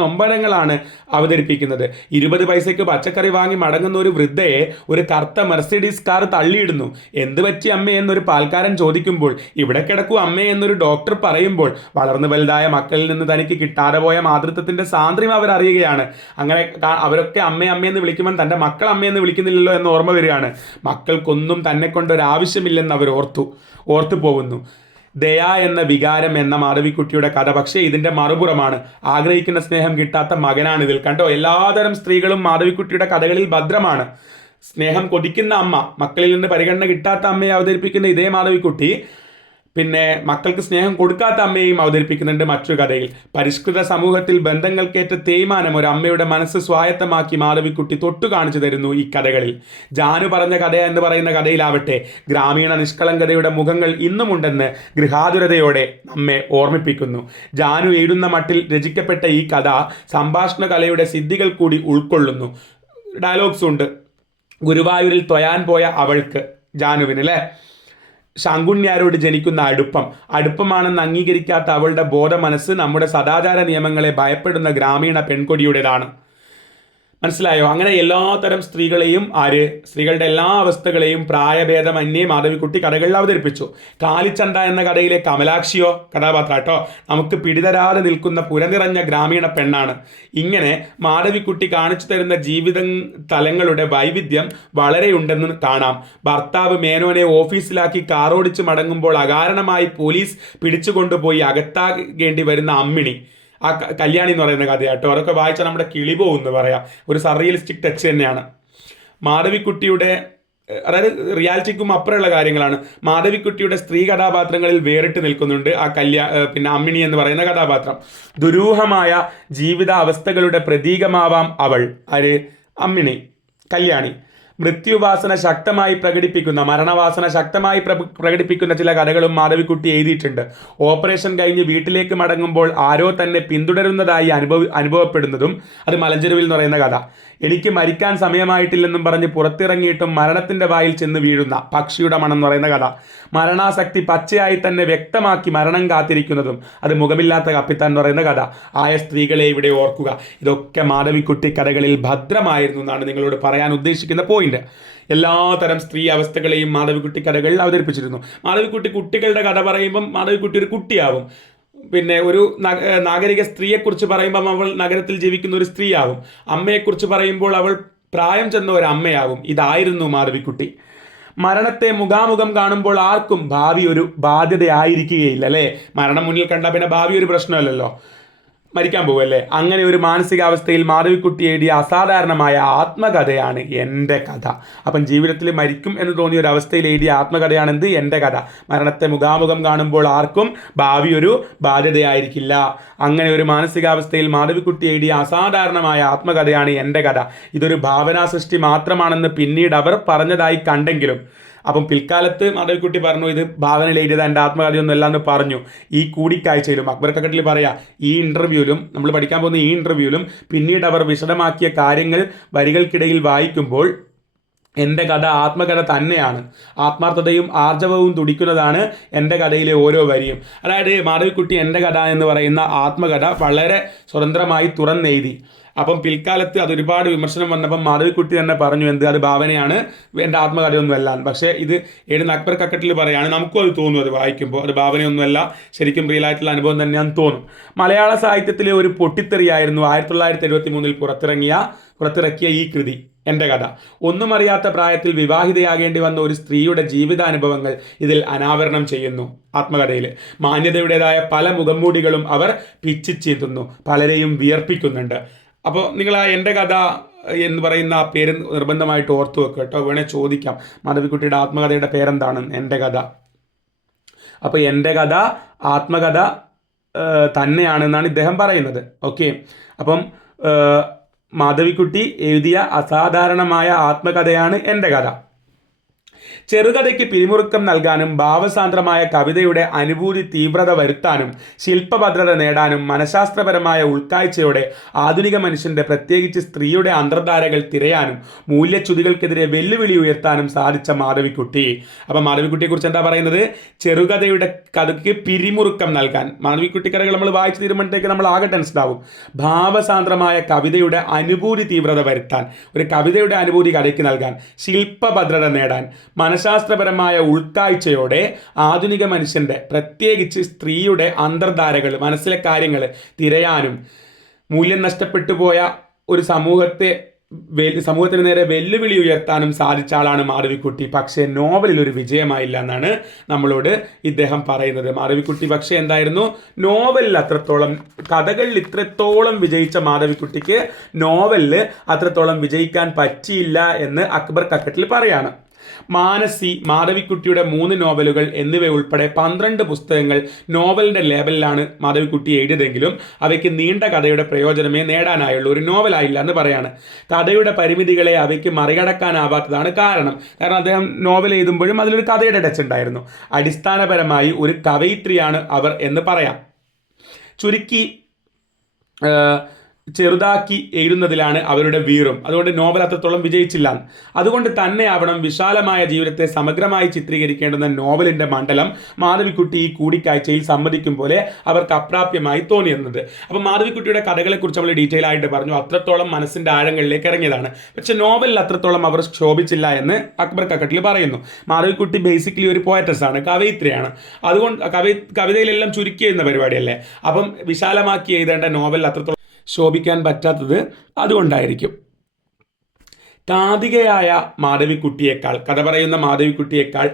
നൊമ്പരങ്ങളാണ് അവതരിപ്പിക്കുന്നത്. 20 പൈസയ്ക്ക് പച്ചക്കറി വാങ്ങി മടങ്ങുന്ന ഒരു വൃദ്ധയെ ഒരു കറുത്ത മെർസിഡീസ് കാർ തള്ളിയിടുന്നു. എന്ത് പറ്റി അമ്മേ എന്നൊരു പാൽക്കാരൻ ചോദിക്കുമ്പോൾ ഇവിടെ കിടക്കൂ അമ്മേ എന്നൊരു ഡോക്ടർ പറയുമ്പോൾ വളർന്നു വലുതായ മക്കളിൽ നിന്ന് തനിക്ക് കിട്ടാതെ പോയ മാതൃത്വത്തിൻ്റെ സാന്ദ്രിമ അവർ അറിയുകയാണ്. അങ്ങനെ അവരൊക്കെ അമ്മയെന്ന് വിളിക്കുമ്പോൾ തൻ്റെ മക്കൾ അമ്മയെന്ന് വിളിക്കുന്നില്ലല്ലോ എന്ന് ഓർമ്മ വരികയാണ്. മക്കൾക്കൊന്നും തന്നെ കൊണ്ടൊരാവശ്യമില്ലെന്ന് അവർ ഓർത്തു പോകുന്നു. ദയ എന്ന വികാരം എന്ന മാധവിക്കുട്ടിയുടെ കഥ പക്ഷേ ഇതിൻ്റെ മറുപുറമാണ്. ആഗ്രഹിക്കുന്ന സ്നേഹം കിട്ടാത്ത മകനാണിതിൽ. കണ്ടോ, എല്ലാതരം സ്ത്രീകളും മാധവിക്കുട്ടിയുടെ കഥകളിൽ ഭദ്രമാണ്. സ്നേഹം കൊതിക്കുന്ന അമ്മ, മക്കളിൽ നിന്ന് പരിഗണന കിട്ടാത്ത അമ്മയെ അവതരിപ്പിക്കുന്ന ഇതേ മാധവിക്കുട്ടി പിന്നെ മക്കൾക്ക് സ്നേഹം കൊടുക്കാത്ത അമ്മയെയും അവതരിപ്പിക്കുന്നുണ്ട് മറ്റൊരു കഥയിൽ. പരിഷ്കൃത സമൂഹത്തിൽ ബന്ധങ്ങൾക്കേറ്റ തേയ്മാനം ഒരു അമ്മയുടെ മനസ്സ് സ്വായത്തമാക്കി മാധവിക്കുട്ടി തൊട്ടു കാണിച്ചു തരുന്നു ഈ കഥകളിൽ. ജാനു പറഞ്ഞ കഥ എന്ന് പറയുന്ന കഥയിലാവട്ടെ ഗ്രാമീണ നിഷ്കളങ്കതയുടെ മുഖങ്ങൾ ഇന്നുമുണ്ടെന്ന് ഗൃഹാതുരതയോടെ നമ്മെ ഓർമ്മിപ്പിക്കുന്നു. ജാനു എഴുതുന്ന മട്ടിൽ രചിക്കപ്പെട്ട ഈ കഥ സംഭാഷണ കലയുടെ സിദ്ധികൾ കൂടി ഉൾക്കൊള്ളുന്നു. ഡയലോഗ്സ് ഉണ്ട്. ഗുരുവായൂരിൽ തൊയാൻ പോയ അവൾക്ക്, ജാനുവിന് അല്ലേ, ശങ്കുണ്യാരോട് ജനിക്കുന്ന അടുപ്പമാണെന്ന് അംഗീകരിക്കാത്ത അവളുടെ ബോധ മനസ്സ് നമ്മുടെ സദാചാര നിയമങ്ങളെ ഭയപ്പെടുന്ന ഗ്രാമീണ പെൺകൊടിയുടേതാണ്. മനസ്സിലായോ? അങ്ങനെ എല്ലാത്തരം സ്ത്രീകളെയും സ്ത്രീകളുടെ എല്ലാ അവസ്ഥകളെയും പ്രായഭേദമന്യേ മാധവിക്കുട്ടി കഥകളിൽ അവതരിപ്പിച്ചു. കാലിച്ചണ്ട എന്ന കഥയിലെ കമലാക്ഷിയോ കഥാപാത്രം കേട്ടോ നമുക്ക് പിടിതരാതെ നിൽക്കുന്ന പുരനിറഞ്ഞ ഗ്രാമീണ പെണ്ണാണ്. ഇങ്ങനെ മാധവിക്കുട്ടി കാണിച്ചു തരുന്ന ജീവിത തലങ്ങളുടെ വൈവിധ്യം വളരെയുണ്ടെന്ന് കാണാം. ഭർത്താവ് മേനോനെ ഓഫീസിലാക്കി കാറോടിച്ച് മടങ്ങുമ്പോൾ അകാരണമായി പോലീസ് പിടിച്ചുകൊണ്ടുപോയി അകത്താകേണ്ടി വരുന്ന അമ്മിണി, ആ കല്യാണി എന്ന് പറയുന്ന കഥയാട്ടോ. അതൊക്കെ വായിച്ചാൽ നമ്മുടെ കിളി പോകും എന്ന് പറയാം. ഒരു സർറിയലിസ്റ്റിക് ടച്ച് തന്നെയാണ് മാധവിക്കുട്ടിയുടെ. അതായത് റിയാലിറ്റിക്കും അപ്പുറമുള്ള കാര്യങ്ങളാണ്. മാധവിക്കുട്ടിയുടെ സ്ത്രീ കഥാപാത്രങ്ങളിൽ വേറിട്ട് നിൽക്കുന്നുണ്ട് പിന്നെ അമ്മിണി എന്ന് പറയുന്ന കഥാപാത്രം. ദുരൂഹമായ ജീവിത അവസ്ഥകളുടെ പ്രതീകമാവാം അവൾ. അമ്മിണി, കല്യാണി. മൃത്യുവാസന ശക്തമായി പ്രകടിപ്പിക്കുന്ന, മരണവാസന ശക്തമായി പ്രകടിപ്പിക്കുന്ന ചില കഥകളും മാധവിക്കുട്ടി എഴുതിയിട്ടുണ്ട്. ഓപ്പറേഷൻ കഴിഞ്ഞ് വീട്ടിലേക്ക് മടങ്ങുമ്പോൾ ആരോ തന്നെ പിന്തുടരുന്നതായി അനുഭവപ്പെടുന്നതും അത് മലഞ്ചെരുവിൽ എന്ന് പറയുന്ന കഥ. എനിക്ക് മരിക്കാൻ സമയമായിട്ടില്ലെന്നും പറഞ്ഞ് പുറത്തിറങ്ങിയിട്ടും മരണത്തിന്റെ വായിൽ ചെന്ന് വീഴുന്ന പക്ഷിയുടെ മണം എന്ന് പറയുന്ന കഥ. മരണാസക്തി പച്ചയായി തന്നെ വ്യക്തമാക്കി മരണം കാത്തിരിക്കുന്നതും അത് മുഖമില്ലാത്ത കപ്പിത്താൻ എന്ന് പറയുന്ന കഥ. ആയ സ്ത്രീകളെ ഇവിടെ ഓർക്കുക. ഇതൊക്കെ മാധവിക്കുട്ടി കഥകളിൽ ഭദ്രമായിരുന്നു എന്നാണ് നിങ്ങളോട് പറയാൻ ഉദ്ദേശിക്കുന്ന പോയിന്റ്. എല്ലാതരം സ്ത്രീ അവസ്ഥകളെയും മാധവിക്കുട്ടി കഥകളിൽ അവതരിപ്പിച്ചിരുന്നു. മാധവിക്കുട്ടി കുട്ടികളുടെ കഥ പറയുമ്പം മാധവിക്കുട്ടി ഒരു കുട്ടിയാവും. പിന്നെ ഒരു നാഗരിക സ്ത്രീയെക്കുറിച്ച് പറയുമ്പം അവൾ നഗരത്തിൽ ജീവിക്കുന്ന ഒരു സ്ത്രീയാവും. അമ്മയെക്കുറിച്ച് പറയുമ്പോൾ അവൾ പ്രായം ചെന്ന ഒരു അമ്മയാവും. ഇതായിരുന്നു മാധവിക്കുട്ടി. മരണത്തെ മുഖാമുഖം കാണുമ്പോൾ ആർക്കും ഭാവി ഒരു ബാധ്യതയായിരിക്കുകയില്ല അല്ലേ? മരണം മുന്നിൽ കണ്ടാൽ പിന്നെ ഭാവി ഒരു പ്രശ്നമല്ലല്ലോ, മരിക്കാൻ പോകുമല്ലേ? അങ്ങനെ ഒരു മാനസികാവസ്ഥയിൽ മാധവിക്കുട്ടി എഴുതിയ അസാധാരണമായ ആത്മകഥയാണ് എൻ്റെ കഥ. അപ്പം ജീവിതത്തിൽ മരിക്കും എന്ന് തോന്നിയ ഒരു അവസ്ഥയിൽ എഴുതിയ ആത്മകഥയാണെന്ത്? എൻ്റെ കഥ. മരണത്തെ മുഖാമുഖം കാണുമ്പോൾ ആർക്കും ഭാവി ഒരു ബാധ്യതയായിരിക്കില്ല. അങ്ങനെ ഒരു മാനസികാവസ്ഥയിൽ മാധവിക്കുട്ടി എഴുതിയ അസാധാരണമായ ആത്മകഥയാണ് എൻ്റെ കഥ. ഇതൊരു ഭാവനാ സൃഷ്ടി മാത്രമാണെന്ന് പിന്നീട് അവർ പറഞ്ഞതായി കണ്ടെങ്കിലും അപ്പം പിൽക്കാലത്ത് മാധവിക്കുട്ടി പറഞ്ഞു ഇത് ഭാവനയിൽ എഴുതിയത് എൻ്റെ ആത്മകഥയൊന്നും അല്ല എന്ന് പറഞ്ഞു. ഈ കൂടിക്കാഴ്ചയിലും അക്ബർ കക്കട്ടിൽ പറയാം, ഈ ഇൻ്റർവ്യൂവിലും നമ്മൾ പഠിക്കാൻ പോകുന്ന ഈ ഇൻ്റർവ്യൂവിലും പിന്നീട് അവർ വിശദമാക്കിയ കാര്യങ്ങൾ വരികൾക്കിടയിൽ വായിക്കുമ്പോൾ എൻ്റെ കഥ ആത്മകഥ തന്നെയാണ്. ആത്മാർത്ഥതയും ആർജവവും തുടിക്കുന്നതാണ് എൻ്റെ കഥയിലെ ഓരോ വരിയും. അതായത് മാധവിക്കുട്ടി എൻ്റെ കഥ എന്ന് പറയുന്ന ആത്മകഥ വളരെ സ്വതന്ത്രമായി തുറന്നെഴുതി. അപ്പം പിൽക്കാലത്ത് അതൊരുപാട് വിമർശനം വന്നപ്പം മാധവിക്കുട്ടി തന്നെ പറഞ്ഞു അത് ഭാവനയാണ്, എൻ്റെ ആത്മകഥയൊന്നുമല്ല. പക്ഷേ ഇത് അക്ബർ കക്കട്ടിൽ പറയാണ്, നമുക്കും അത് തോന്നും അത് വായിക്കുമ്പോൾ അത് ഭാവനയൊന്നുമല്ല, ശരിക്കും റിയൽ ആയിട്ടുള്ള അനുഭവം തന്നെയാണെന്ന് തോന്നും. മലയാള സാഹിത്യത്തിലെ ഒരു പൊട്ടിത്തെറിയായിരുന്നു 1973 പുറത്തിറക്കിയ ഈ കൃതി എൻ്റെ കഥ. ഒന്നും അറിയാത്ത പ്രായത്തിൽ വിവാഹിതയാകേണ്ടി വന്ന ഒരു സ്ത്രീയുടെ ജീവിതാനുഭവങ്ങൾ ഇതിൽ അനാവരണം ചെയ്യുന്നു. ആത്മകഥയിൽ മാന്യതയുടേതായ പല മുഖംമൂടികളും അവർ പിച്ചിച്ചീന്തുന്നു, പലരെയും വിയർപ്പിക്കുന്നുണ്ട്. അപ്പോൾ നിങ്ങൾ ആ എൻ്റെ കഥ എന്ന് പറയുന്ന ആ പേര് നിർബന്ധമായിട്ട് ഓർത്തു വെക്കുക കേട്ടോ. വേണേൽ ചോദിക്കാം മാധവിക്കുട്ടിയുടെ ആത്മകഥയുടെ പേരെന്താണ്? എൻ്റെ കഥ. അപ്പോൾ എൻ്റെ കഥ ആത്മകഥ തന്നെയാണെന്നാണ് ഇദ്ദേഹം പറയുന്നത്. ഓക്കെ, അപ്പം മാധവിക്കുട്ടി എഴുതിയ അസാധാരണമായ ആത്മകഥയാണ് എൻ്റെ കഥ. ചെറുകഥയ്ക്ക് പിരിമുറുക്കം നൽകാനും ഭാവസാന്ദ്രമായ കവിതയുടെ അനുഭൂതി തീവ്രത വരുത്താനും ശില്പഭദ്രത നേടാനും മനഃശാസ്ത്രപരമായ ഉൾക്കാഴ്ചയോടെ ആധുനിക മനുഷ്യന്റെ പ്രത്യേകിച്ച് സ്ത്രീയുടെ അന്തർധാരകൾ തിരയാനും മൂല്യച്യുതികൾക്കെതിരെ വെല്ലുവിളി ഉയർത്താനും സാധിച്ച മാധവിക്കുട്ടി. അപ്പം മാധവിക്കുട്ടിയെക്കുറിച്ച് എന്താ പറയുന്നത്? ചെറുകഥയുടെ കഥയ്ക്ക് പിരിമുറുക്കം നൽകാൻ. മാധവിക്കുട്ടി കഥകൾ നമ്മൾ വായിച്ചു തീരുമ്പോഴത്തേക്ക് നമ്മൾ ആകെ ടെൻസ്ഡ് ആവും. ഭാവസാന്ദ്രമായ കവിതയുടെ അനുഭൂതി തീവ്രത വരുത്താൻ, ഒരു കവിതയുടെ അനുഭൂതി കഥയ്ക്ക് നൽകാൻ, ശില്പഭദ്രത നേടാൻ, മനഃശാസ്ത്രപരമായ ഉൾക്കാഴ്ചയോടെ ആധുനിക മനുഷ്യന്റെ പ്രത്യേകിച്ച് സ്ത്രീയുടെ അന്തർധാരകൾ, മനസ്സിലെ കാര്യങ്ങൾ തിരയാനും മൂല്യം നഷ്ടപ്പെട്ടു പോയ ഒരു സമൂഹത്തിന് നേരെ വെല്ലുവിളി ഉയർത്താനും സാധിച്ച ആളാണ് മാധവിക്കുട്ടി. പക്ഷേ നോവലിൽ ഒരു വിജയമായില്ല എന്നാണ് നമ്മളോട് ഇദ്ദേഹം പറയുന്നത്. മാധവിക്കുട്ടി പക്ഷേ എന്തായിരുന്നു? നോവലിൽ അത്രത്തോളം, കഥകളിൽ ഇത്രത്തോളം വിജയിച്ച മാധവിക്കുട്ടിക്ക് നോവലിൽ അത്രത്തോളം വിജയിക്കാൻ പറ്റിയില്ല എന്ന് അക്ബർ കക്കട്ടിൽ പറയാണ്. മാനസി, മാധവിക്കുട്ടിയുടെ 3 നോവലുകൾ എന്നിവയുൾപ്പെടെ 12 പുസ്തകങ്ങൾ നോവലിന്റെ ലേബലിലാണ് മാധവിക്കുട്ടി എഴുതിയതെങ്കിലും അവയ്ക്ക് നീണ്ട കഥയുടെ പ്രയോജനമേ നേടാനായുള്ളൂ, ഒരു നോവലായില്ല എന്ന് പറയാണ്. കഥയുടെ പരിമിതികളെ അവയ്ക്ക് മറികടക്കാനാവാത്തതാണ് കാരണം അദ്ദേഹം നോവൽ എഴുതുമ്പോഴും അതിലൊരു കഥയുടെ ടച്ച് ഉണ്ടായിരുന്നു. അടിസ്ഥാനപരമായി ഒരു കവയിത്രിയാണ് അവർ എന്ന് പറയാം. ചുരുക്കി ചെറുതാക്കി എഴുതുന്നതിലാണ് അവരുടെ വീറും. അതുകൊണ്ട് നോവൽ അത്രത്തോളം വിജയിച്ചില്ല. അതുകൊണ്ട് തന്നെയാവണം വിശാലമായ ജീവിതത്തെ സമഗ്രമായി ചിത്രീകരിക്കേണ്ടുന്ന നോവലിൻ്റെ മണ്ഡലം മാധവിക്കുട്ടി ഈ കൂടിക്കാഴ്ചയിൽ സമ്മതിക്കും പോലെ അവർക്ക് അപ്രാപ്യമായി തോന്നിയിരുന്നത്. അപ്പം മാധവിക്കുട്ടിയുടെ കഥകളെക്കുറിച്ച് നമ്മൾ ഡീറ്റെയിൽ ആയിട്ട് പറഞ്ഞു, അത്രത്തോളം മനസ്സിൻ്റെ ആഴങ്ങളിലേക്ക് ഇറങ്ങിയതാണ്. പക്ഷേ നോവലിൽ അത്രത്തോളം അവർ ശോഭിച്ചില്ല എന്ന് അക്ബർ കക്കട്ടിൽ പറയുന്നു. മാധവിക്കുട്ടി ബേസിക്കലി ഒരു പോയറ്റസ് ആണ്, കവയിത്രിയാണ്. അതുകൊണ്ട് കവിതയിലെല്ലാം ചുരുക്കി എഴുതുന്ന പരിപാടിയല്ലേ. അപ്പം വിശാലമാക്കി എഴുതേണ്ട നോവൽ അത്രത്തോളം ശോഭിക്കാൻ പറ്റാത്തത് അതുകൊണ്ടായിരിക്കും. കാതികയായ മാധവിക്കുട്ടിയേക്കാൾ, കഥ പറയുന്ന മാധവിക്കുട്ടിയേക്കാൾ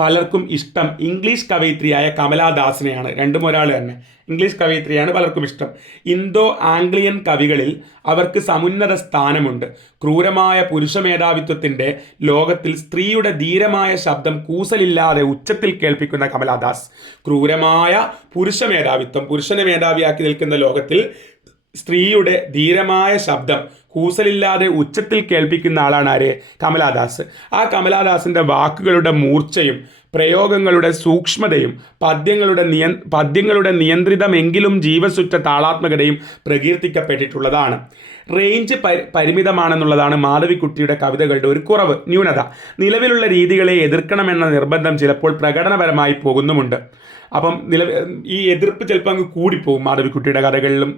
പലർക്കും ഇഷ്ടം ഇംഗ്ലീഷ് കവയിത്രിയായ കമലാദാസിനെയാണ്. രണ്ടും ഒരാൾ തന്നെ. ഇംഗ്ലീഷ് കവയിത്രിയാണ് പലർക്കും ഇഷ്ടം. ഇന്തോ ആംഗ്ലിയൻ കവികളിൽ അവർക്ക് സമുന്നത സ്ഥാനമുണ്ട്. ക്രൂരമായ പുരുഷ മേധാവിത്വത്തിൻ്റെ ലോകത്തിൽ സ്ത്രീയുടെ ധീരമായ ശബ്ദം കൂസലില്ലാതെ ഉച്ചത്തിൽ കേൾപ്പിക്കുന്ന കമലാദാസ്. ക്രൂരമായ പുരുഷ മേധാവിത്വം, പുരുഷനെ മേധാവിയാക്കി നിൽക്കുന്ന ലോകത്തിൽ സ്ത്രീയുടെ ധീരമായ ശബ്ദം കൂസലില്ലാതെ ഉച്ചത്തിൽ കേൾപ്പിക്കുന്ന ആളാണ് ആര്? കമലാദാസ്. ആ കമലാദാസിൻ്റെ വാക്കുകളുടെ മൂർച്ചയും പ്രയോഗങ്ങളുടെ സൂക്ഷ്മതയും പദ്യങ്ങളുടെ നിയന്ത്രിതമെങ്കിലും ജീവസുറ്റ താളാത്മകതയും പ്രകീർത്തിക്കപ്പെട്ടിട്ടുള്ളതാണ്. റേഞ്ച് പരിമിതമാണെന്നുള്ളതാണ് മാധവിക്കുട്ടിയുടെ കവിതകളുടെ ഒരു കുറവ്, ന്യൂനത. നിലവിലുള്ള രീതികളെ എതിർക്കണമെന്ന നിർബന്ധം ചിലപ്പോൾ പ്രകടനപരമായി പോകുന്നുമുണ്ട്. അപ്പം ഈ എതിർപ്പ് ചിലപ്പോൾ അങ്ങ് കൂടിപ്പോകും മാധവിക്കുട്ടിയുടെ കഥകളിലും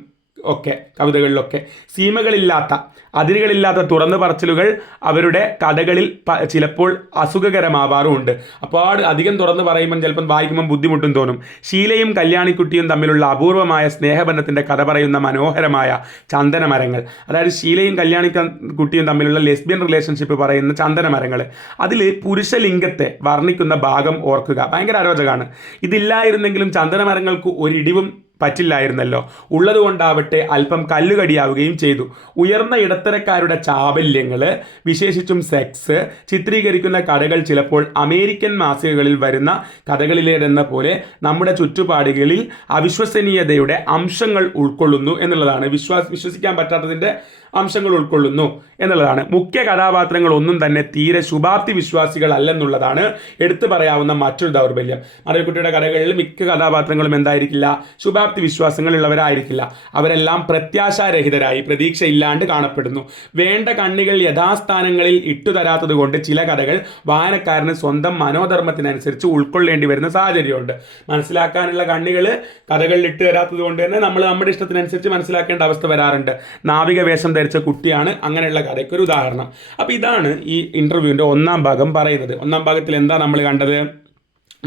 ഒക്കെ കവിതകളിലൊക്കെ. സീമകളില്ലാത്ത, അതിരുകളില്ലാത്ത തുറന്നു പറച്ചിലുകൾ അവരുടെ കഥകളിൽ ചിലപ്പോൾ അസുഖകരമാവാറുമുണ്ട്. അപ്പോൾ അധികം തുറന്ന് പറയുമ്പോൾ ചിലപ്പം വായിക്കുമ്പം ബുദ്ധിമുട്ടും തോന്നും. ഷീലയും കല്യാണിക്കുട്ടിയും തമ്മിലുള്ള അപൂർവമായ സ്നേഹബന്ധത്തിൻ്റെ കഥ പറയുന്ന മനോഹരമായ ചന്ദനമരങ്ങൾ, അതായത് ഷീലയും കല്യാണിക്കുട്ടിയും തമ്മിലുള്ള ലെസ്ബിയൻ റിലേഷൻഷിപ്പ് പറയുന്ന ചന്ദനമരങ്ങൾ, അതിൽ പുരുഷലിംഗത്തെ വർണ്ണിക്കുന്ന ഭാഗം ഓർക്കുക, ഭയങ്കര അരോചകമാണ്. ഇതില്ലായിരുന്നെങ്കിലും ചന്ദനമരങ്ങൾക്ക് ഒരിടിവും പറ്റില്ലായിരുന്നല്ലോ. ഉള്ളതുകൊണ്ടാവട്ടെ അല്പം കല്ലുകടിയാവുകയും ചെയ്തു. ഉയർന്ന ഇടത്തരക്കാരുടെ ചാബല്യങ്ങൾ, വിശേഷിച്ചും സെക്സ് ചിത്രീകരിക്കുന്ന കഥകൾ ചിലപ്പോൾ അമേരിക്കൻ മാസികകളിൽ വരുന്ന കഥകളിലേതെന്ന പോലെ നമ്മുടെ ചുറ്റുപാടുകളിൽ അവിശ്വസനീയതയുടെ അംശങ്ങൾ ഉൾക്കൊള്ളുന്നു എന്നുള്ളതാണ്. വിശ്വസിക്കാൻ പറ്റാത്തതിൻ്റെ അംശങ്ങൾ ഉൾക്കൊള്ളുന്നു എന്നുള്ളതാണ്. മുഖ്യ കഥാപാത്രങ്ങളൊന്നും തന്നെ തീരെ ശുഭാപ്തി വിശ്വാസികളല്ലെന്നുള്ളതാണ് എടുത്തു പറയാവുന്ന മറ്റൊരു ദൗർബല്യം. മാധവിക്കുട്ടിയുടെ കഥകളിൽ മിക്ക കഥാപാത്രങ്ങളും എന്തായിരിക്കില്ല? ശുഭാപ്തി വിശ്വാസങ്ങളുള്ളവരായിരിക്കില്ല. അവരെല്ലാം പ്രത്യാശാരഹിതരായി, പ്രതീക്ഷയില്ലാണ്ട് കാണപ്പെടുന്നു. വേണ്ട കണ്ണികൾ യഥാസ്ഥാനങ്ങളിൽ ഇട്ടുതരാത്തത് കൊണ്ട് ചില കഥകൾ വായനക്കാരന് സ്വന്തം മനോധർമ്മത്തിനനുസരിച്ച് ഉൾക്കൊള്ളേണ്ടി വരുന്ന സാഹചര്യമുണ്ട്. മനസ്സിലാക്കാനുള്ള കണ്ണികൾ കഥകളിൽ ഇട്ട് തരാത്തത് കൊണ്ട് തന്നെ നമ്മൾ നമ്മുടെ ഇഷ്ടത്തിനനുസരിച്ച് മനസ്സിലാക്കേണ്ട അവസ്ഥ വരാറുണ്ട്. നാവിക വേഷം ധരിച്ച കുട്ടിയാണ് അങ്ങനെയുള്ള കഥയ്ക്കൊരു ഉദാഹരണം. അപ്പോൾ ഇതാണ് ഈ ഇൻ്റർവ്യൂവിൻ്റെ ഒന്നാം ഭാഗം പറയുന്നത്. ഒന്നാം ഭാഗത്തിൽ എന്താ നമ്മൾ കണ്ടത്?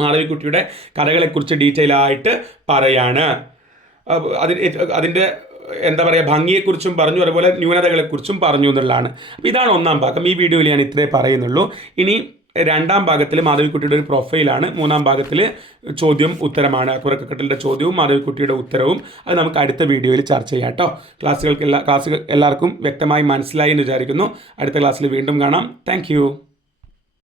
മാധവിക്കുട്ടിയുടെ കഥകളെക്കുറിച്ച് ഡീറ്റെയിൽ ആയിട്ട് പറയാണ്. അതിൻ്റെ എന്താ പറയുക, ഭംഗിയെക്കുറിച്ചും പറഞ്ഞു, അതുപോലെ ന്യൂനതകളെക്കുറിച്ചും പറഞ്ഞു എന്നുള്ളതാണ്. അപ്പോൾ ഇതാണ് ഒന്നാം ഭാഗം. ഈ വീഡിയോയിൽ ഞാൻ ഇത്രേ പറയുന്നുള്ളൂ. ഇനി രണ്ടാം ഭാഗത്തിൽ മാധവിക്കുട്ടിയുടെ ഒരു പ്രൊഫൈലാണ്. മൂന്നാം ഭാഗത്തിൽ ചോദ്യം ഉത്തരമാണ്. അക്ബർ കക്കട്ടിലിൻ്റെ ചോദ്യവും മാധവിക്കുട്ടിയുടെ ഉത്തരവും. അത് നമുക്ക് അടുത്ത വീഡിയോയിൽ ചർച്ച ചെയ്യാം കേട്ടോ. ക്ലാസ്സുകൾ എല്ലാവർക്കും വ്യക്തമായി മനസ്സിലായി എന്ന് വിചാരിക്കുന്നു. അടുത്ത ക്ലാസ്സിൽ വീണ്ടും കാണാം. താങ്ക്